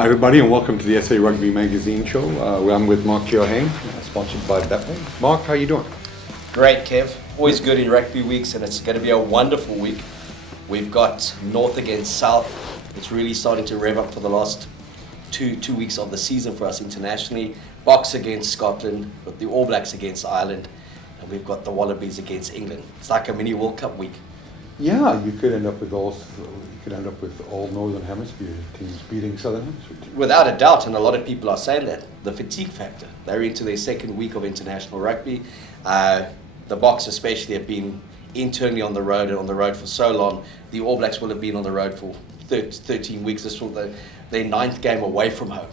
Hi everybody and welcome to the SA Rugby Magazine show. I'm with Mark Keohane, sponsored by Betway. Mark, how you doing? Great, Kev. Always good in rugby weeks, and it's going to be a wonderful week. We've got North against South. It's really starting to rev up for the last two weeks of the season for us internationally. Boks against Scotland, with the All Blacks against Ireland, and we've got the Wallabies against England. It's like a mini World Cup week. Yeah, you could end up with all Northern Hemisphere teams beating Southern Hemisphere teams. Without a doubt, and a lot of people are saying that, the fatigue factor. They're into their second week of international rugby. The Boks especially have been internally on the road and on the road for so long. The All Blacks will have been on the road for 13 weeks. This will be their 9th game away from home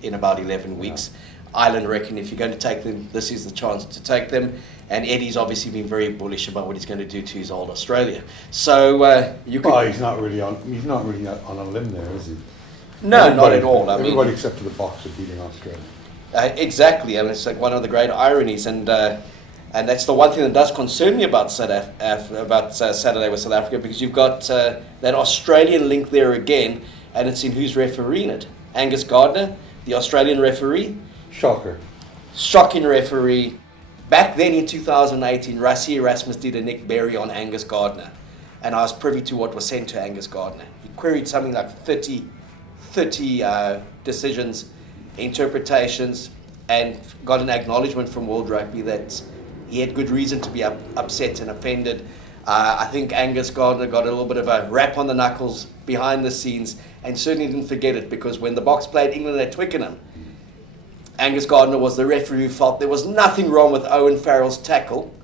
in about 11 weeks. Yeah. Ireland reckon if you're going to take them, this is the chance to take them. And Eddie's obviously been very bullish about what he's going to do to his old Australia. So you could. Well, he's not really on a limb there, is he? No, not at all. Everybody except for the Boks are beating Australia. Exactly, and it's like one of the great ironies, and that's the one thing that does concern me about Saturday with South Africa, because you've got that Australian link there again, and it's in who's refereeing it. Angus Gardener, the Australian referee. Shocking referee. Back then in 2018, Rassie Erasmus did a Nick Berry on Angus Gardener, and I was privy to what was sent to Angus Gardener. He queried something like 30 decisions, interpretations, and got an acknowledgement from World Rugby that he had good reason to be upset and offended. I think Angus Gardener got a little bit of a rap on the knuckles behind the scenes, and certainly didn't forget it, because when the Boks played England at Twickenham, Angus Gardener was the referee who felt there was nothing wrong with Owen Farrell's tackle.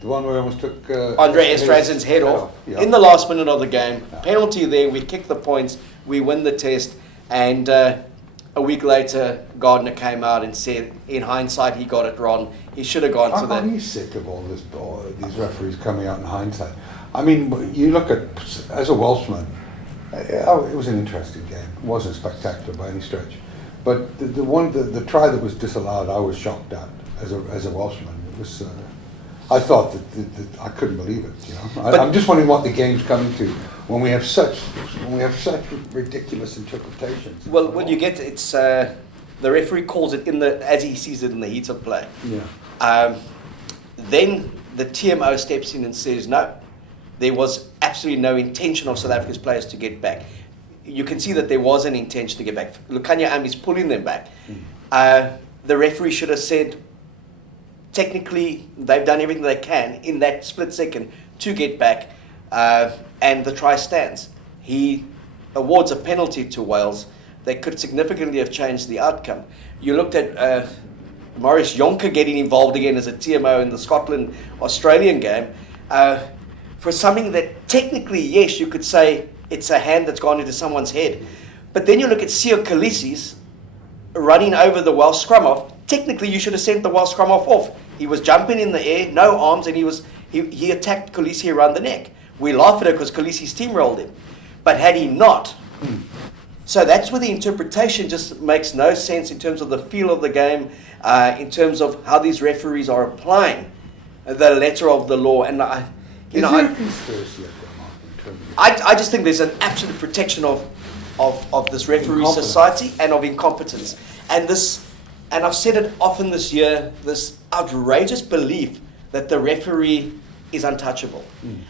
The one where I almost took Andre Estradzen's head off in the last minute of the game. Yeah. Penalty there, we kick the points, we win the test, and a week later Gardner came out and said, in hindsight, he got it wrong. He should have gone to that. I'm sick of all these referees coming out in hindsight. I mean, you look at, as a Welshman, it was an interesting game. It wasn't spectacular by any stretch. But the try that was disallowed, I was shocked at as a Welshman. It was, I thought that I couldn't believe it. You know, I'm just wondering what the game's coming to when we have such ridiculous interpretations. Well, when you get it's the referee calls it as he sees it in the heat of play. Yeah. Then the TMO steps in and says no, there was absolutely no intention of South Africa's players to get back. You can see that there was an intention to get back. Lukhanyo Amy's pulling them back. The referee should have said, technically, they've done everything they can in that split second to get back, and the try stands. He awards a penalty to Wales that could significantly have changed the outcome. You looked at Maurice Jonker getting involved again as a TMO in the Scotland-Australian game for something that technically, yes, you could say it's a hand that's gone into someone's head. But then you look at Siya Kolisi's running over the Welsh scrum off. Technically, you should have sent the Welsh scrum off. He was jumping in the air, no arms, and he attacked Kolisi around the neck. We laugh at it because Kolisi's steamrolled him. But had he not, so that's where the interpretation just makes no sense in terms of the feel of the game, in terms of how these referees are applying the letter of the law. And Is there a conspiracy? I just think there's an absolute protection of this referee society and of incompetence. And I've said it often this year, this outrageous belief that the referee is untouchable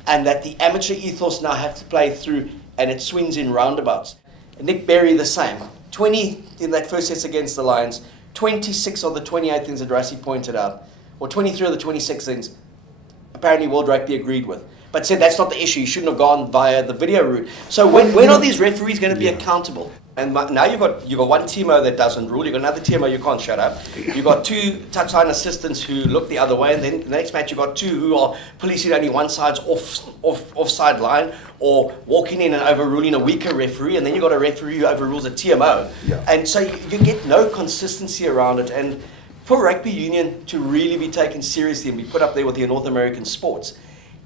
and that the amateur ethos now have to play through, and it swings in roundabouts. Nick Berry the same. 20 in that first set against the Lions, 26 of the 28 things that Rassie pointed out, or 23 of the 26 things apparently World Rugby agreed with. But said that's not the issue. You shouldn't have gone via the video route. So when are these referees going to be accountable? And now you've got one TMO that doesn't rule. You've got another TMO you can't shut up. You've got 2 touchline assistants who look the other way, and then the next match you've got 2 who are policing only one side's offside line, or walking in and overruling a weaker referee, and then you've got a referee who overrules a TMO. Yeah. And so you get no consistency around it. And for rugby union to really be taken seriously and be put up there with the North American sports,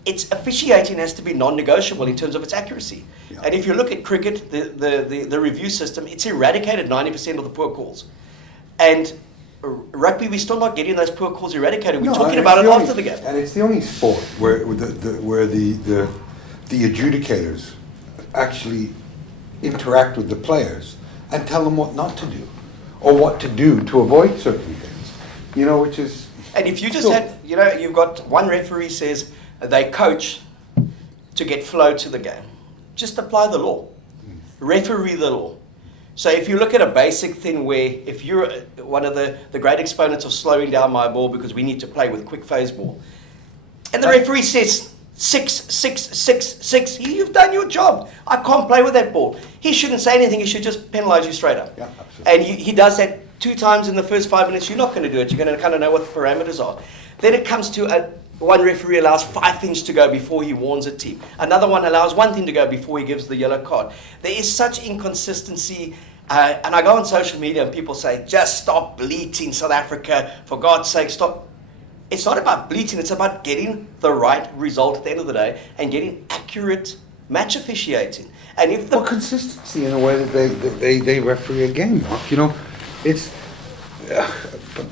its officiating has to be non-negotiable in terms of its accuracy. Yeah. And if you look at cricket, the review system, it's eradicated 90% of the poor calls. And rugby, we're still not getting those poor calls eradicated. We're talking about it after the game. And it's the only sport where the adjudicators actually interact with the players and tell them what not to do, or what to do to avoid certain things. You know, which is. And if you just had, you know, you've got one referee says they coach to get flow to the game. Just apply the law. Referee the law. So if you look at a basic thing where if you're one of the great exponents of slowing down my ball because we need to play with quick phase ball, and the referee says 6, 6, 6, 6, you've done your job. I can't play with that ball. He shouldn't say anything. He should just penalise you straight up. Yeah, absolutely. And he does that 2 times in the first 5 minutes. You're not going to do it. You're going to kind of know what the parameters are. Then it comes to one referee allows 5 things to go before he warns a team. Another one allows 1 thing to go before he gives the yellow card. There is such inconsistency. And I go on social media and people say, just stop bleating, South Africa. For God's sake, stop. It's not about bleating. It's about getting the right result at the end of the day and getting accurate match officiating. And if the consistency in the way that they referee a game, Mark. You know, it's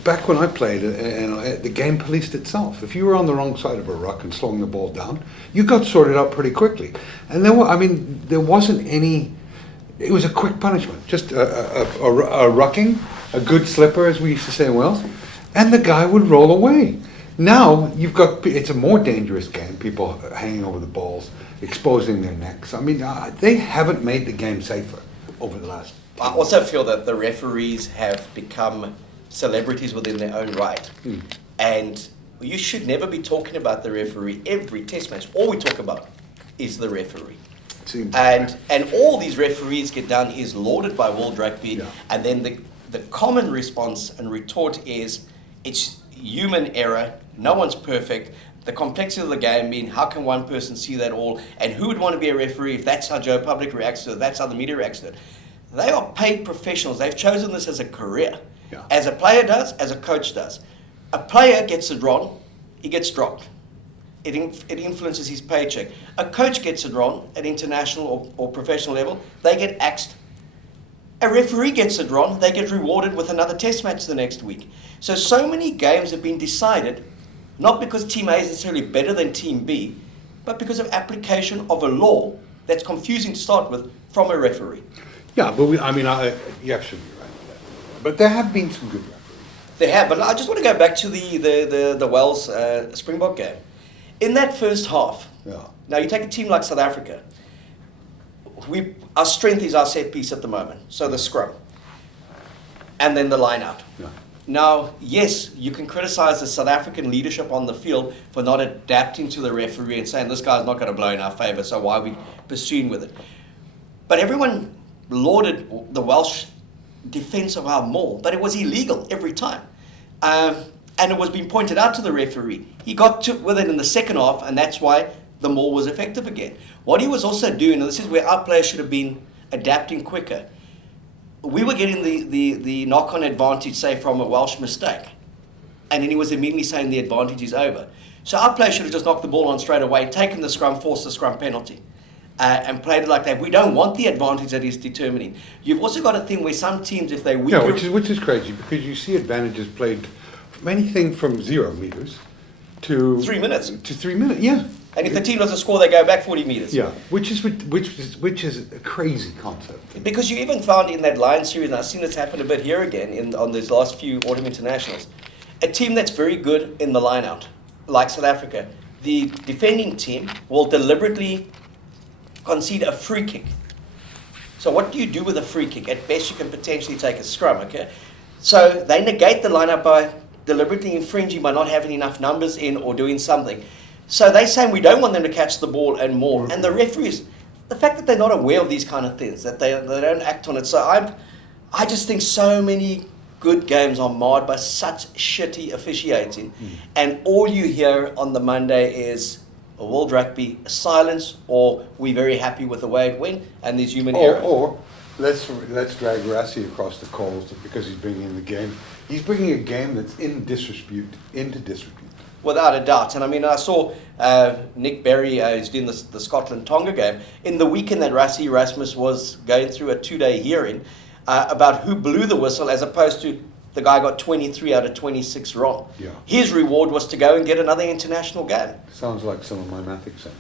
back when I played, and the game policed itself. If you were on the wrong side of a ruck and slowing the ball down, you got sorted out pretty quickly. And there wasn't any. It was a quick punishment, just a rucking, a good slipper, as we used to say in Wales, and the guy would roll away. Now it's a more dangerous game. People hanging over the balls, exposing their necks. I mean, they haven't made the game safer over the last. I also feel that the referees have become celebrities within their own right. And you should never be talking about the referee every test match. All we talk about is the referee. And all these referees get done is lauded by World Rugby, and then the common response and retort is it's human error, no one's perfect. The complexity of the game mean how can one person see that all, and who would want to be a referee if that's how Joe Public reacts to it, that's how the media reacts to it. They are paid professionals. They've chosen this as a career. As a player does, as a coach does. A player gets it wrong, he gets dropped. It influences his paycheck. A coach gets it wrong at international or professional level, they get axed. A referee gets it wrong, they get rewarded with another test match the next week. So many games have been decided, not because Team A is necessarily better than Team B, but because of application of a law that's confusing to start with from a referee. Yeah, but you're absolutely right with that. But there have been some good referees. They have, but I just want to go back to the Wales Springbok game. In that first half, now you take a team like South Africa, our strength is our set piece at the moment, so the scrum, and then the line out. Now, yes, you can criticize the South African leadership on the field for not adapting to the referee and saying this guy's not going to blow in our favour, so why are we pursuing with it? But everyone lauded the Welsh defence of our maul, but it was illegal every time. And it was being pointed out to the referee. He got with it in the second half, and that's why the maul was effective again. What he was also doing, and this is where our players should have been adapting quicker, we were getting the knock-on advantage, say, from a Welsh mistake. And then he was immediately saying the advantage is over. So our players should have just knocked the ball on straight away, taken the scrum, forced the scrum penalty, and played it like that. We don't want the advantage that he's determining. You've also got a thing where some teams, if they're weaker... Yeah, which is crazy, because you see advantages played from anything from 0 meters to... 3 minutes. To 3 minutes, yeah. And if the team doesn't score, they go back 40 meters. Yeah, which is a crazy concept. Because you even found in that Lions series, and I've seen this happen a bit here again on these last few autumn internationals, a team that's very good in the line-out, like South Africa, the defending team will deliberately concede a free kick. So what do you do with a free kick? At best, you can potentially take a scrum, okay? So they negate the line-out by deliberately infringing by not having enough numbers in or doing something. So they're saying we don't want them to catch the ball and more. And the referees, the fact that they're not aware of these kind of things, that they don't act on it. So I just think so many good games are marred by such shitty officiating. And all you hear on the Monday is a World Rugby silence, or we're very happy with the way it went, and there's human error. Or let's drag Rassie across the coals because he's bringing in the game. He's bringing a game that's in disrepute into disrepute. Without a doubt. And I mean, I saw Nick Berry, who's doing the Scotland-Tonga game, in the weekend that Rassie Erasmus was going through a 2-day hearing about who blew the whistle, as opposed to the guy got 23 out of 26 wrong. Yeah. His reward was to go and get another international game. Sounds like some of my math exams.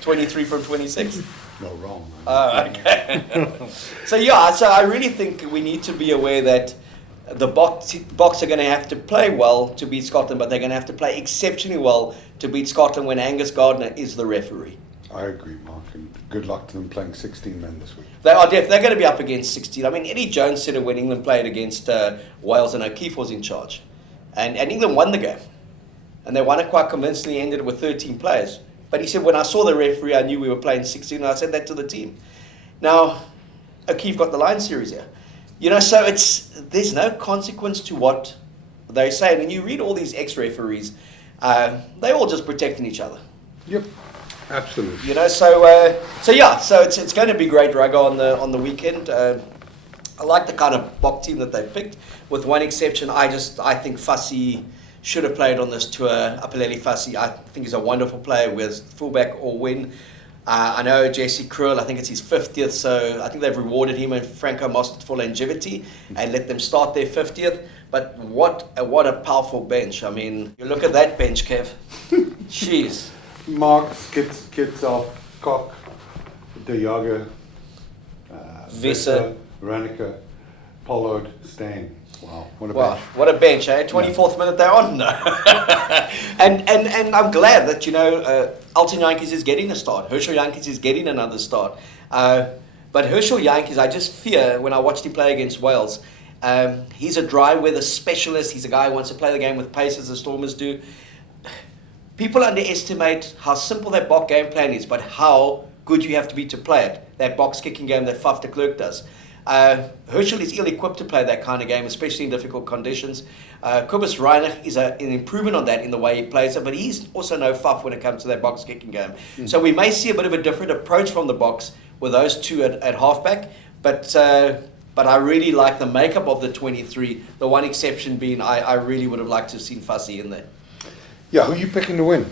23 from 26. No, wrong. Oh, okay. So I really think we need to be aware that the Boks are going to have to play well to beat Scotland, but they're going to have to play exceptionally well to beat Scotland when Angus Gardener is the referee. I agree, Mark, and good luck to them playing 16 men this week. They're going to be up against 16. I mean, Eddie Jones said it when England played against Wales and O'Keefe was in charge. And England won the game. And they won it quite convincingly, ended it with 13 players. But he said, when I saw the referee, I knew we were playing 16, and I said that to the team. Now, O'Keefe got the line series here. So there's no consequence to what they say. And you read all these ex-referees, they're all just protecting each other. Yep, absolutely. So it's going to be great rugby on the weekend. I like the kind of Boks team that they picked, with one exception. I think Fassi should have played on this tour. Apelele Fassi, I think he's a wonderful player, with fullback or win. I know Jesse Krull, I think it's his 50th, so I think they've rewarded him and Franco Mostert for longevity and let them start their 50th. But what a powerful bench. I mean, you look at that bench, Kev. Jeez. Mark, Skitzoff, Koch, De Jager, Visser, Rannicke, Pollard, Stain. Wow, what a bench. What a bench, eh? 24th minute they're on. No. and I'm glad that, Alton Yankees is getting a start. Herschel Yankees is getting another start. But Herschel Yankees, I just fear, when I watched him play against Wales, he's a dry weather specialist. He's a guy who wants to play the game with pace, as the Stormers do. People underestimate how simple that Boks game plan is, but how good you have to be to play it. That box kicking game that Faf de Klerk does. Herschel is ill-equipped to play that kind of game, especially in difficult conditions. Kobus Reinach is an improvement on that in the way he plays it, but he's also no Faf when it comes to that box kicking game. So we may see a bit of a different approach from the Boks with those two at halfback, but I really like the makeup of the 23, the one exception being I really would have liked to have seen Fassi in there. Yeah, who are you picking to win?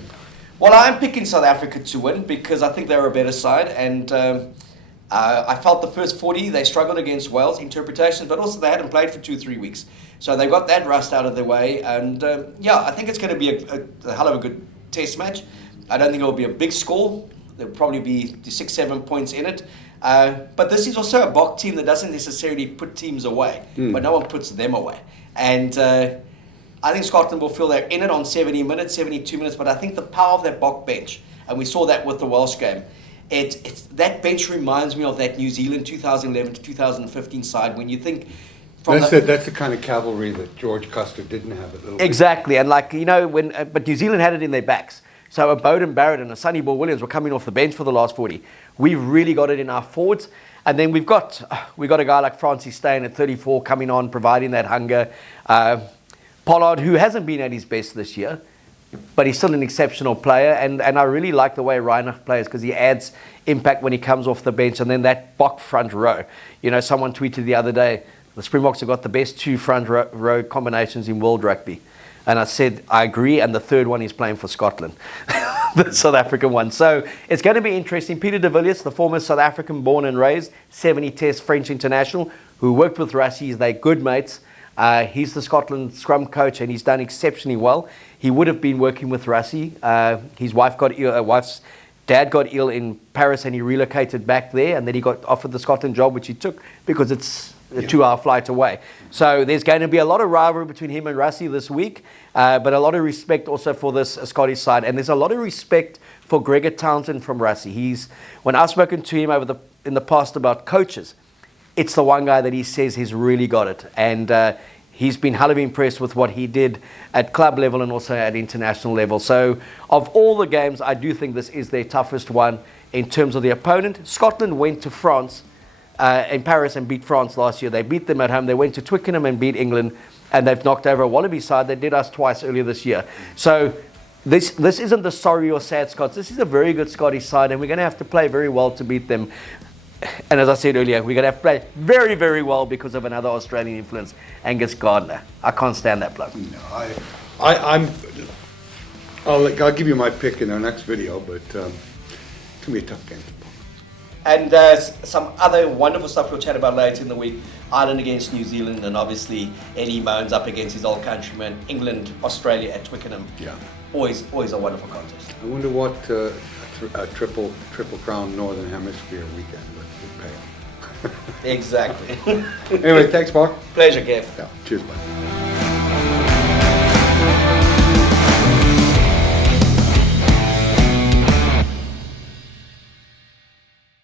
Well, I'm picking South Africa to win because I think they're a better side, and I felt the first 40 they struggled against Wales interpretations, but also they hadn't played for 2-3 weeks, so they got that rust out of their way. And I think it's going to be a hell of a good test match. I don't think it'll be a big score. There'll probably be 6-7 points in it. But this is also a Boks team that doesn't necessarily put teams away, but no one puts them away. And I think Scotland will feel they're in it on 70 minutes, 72 minutes, but I think the power of that Boks bench, and we saw that with the Welsh game, that bench reminds me of that New Zealand 2011 to 2015 side. When you think that's the kind of cavalry that George Custer didn't have at Little. Exactly, and but New Zealand had it in their backs. So a Bowden Barrett and a Sonny Ball Williams were coming off the bench for the last 40. We've really got it in our forwards, and then we've got a guy like Francis Steyn at 34 coming on, providing that hunger. Pollard, who hasn't been at his best this year, but he's still an exceptional player, and I really like the way Reinach plays because he adds impact when he comes off the bench. And then that Boks front row. Someone tweeted the other day, the Springboks have got the best two front row combinations in world rugby. And I said, I agree, and the third one is playing for Scotland, the South African one. So it's going to be interesting. Peter de Villiers, the former South African born and raised, 70 Test French international, who worked with Rassie, they're good mates. He's the Scotland scrum coach, and he's done exceptionally well. He would have been working with Rassie. His wife's dad got ill in Paris, and he relocated back there, and then he got offered the Scotland job, which he took because it's a 2-hour flight away. So there's going to be a lot of rivalry between him and Rassie this week, but a lot of respect also for this Scottish side, and there's a lot of respect for Gregor Townsend from Rassie. When I've spoken to him in the past about coaches, it's the one guy that he says he's really got it, and he's been hell of impressed with what he did at club level and also at international level. So of all the games, I do think this is their toughest one in terms of the opponent. Scotland went to France in Paris and beat France last year. They beat them at home. They went to Twickenham and beat England, and they've knocked over a Wallaby side. They did us twice earlier this year. So this isn't the sorry or sad Scots. This is a very good Scottish side, and we're going to have to play very well to beat them. And as I said earlier, we're going to have to play very, very well because of another Australian influence, Angus Gardener. I can't stand that bloke. No, I'll give you my pick in our next video, but it's going to be a tough game. And some other wonderful stuff we'll chat about later in the week. Ireland against New Zealand, and obviously Eddie Moans up against his old countrymen. England, Australia at Twickenham. Yeah. always a wonderful contest. I wonder what a triple crown Northern Hemisphere weekend would pay. Exactly. Anyway, thanks, Mark. Pleasure, Kev. Yeah, cheers, bye.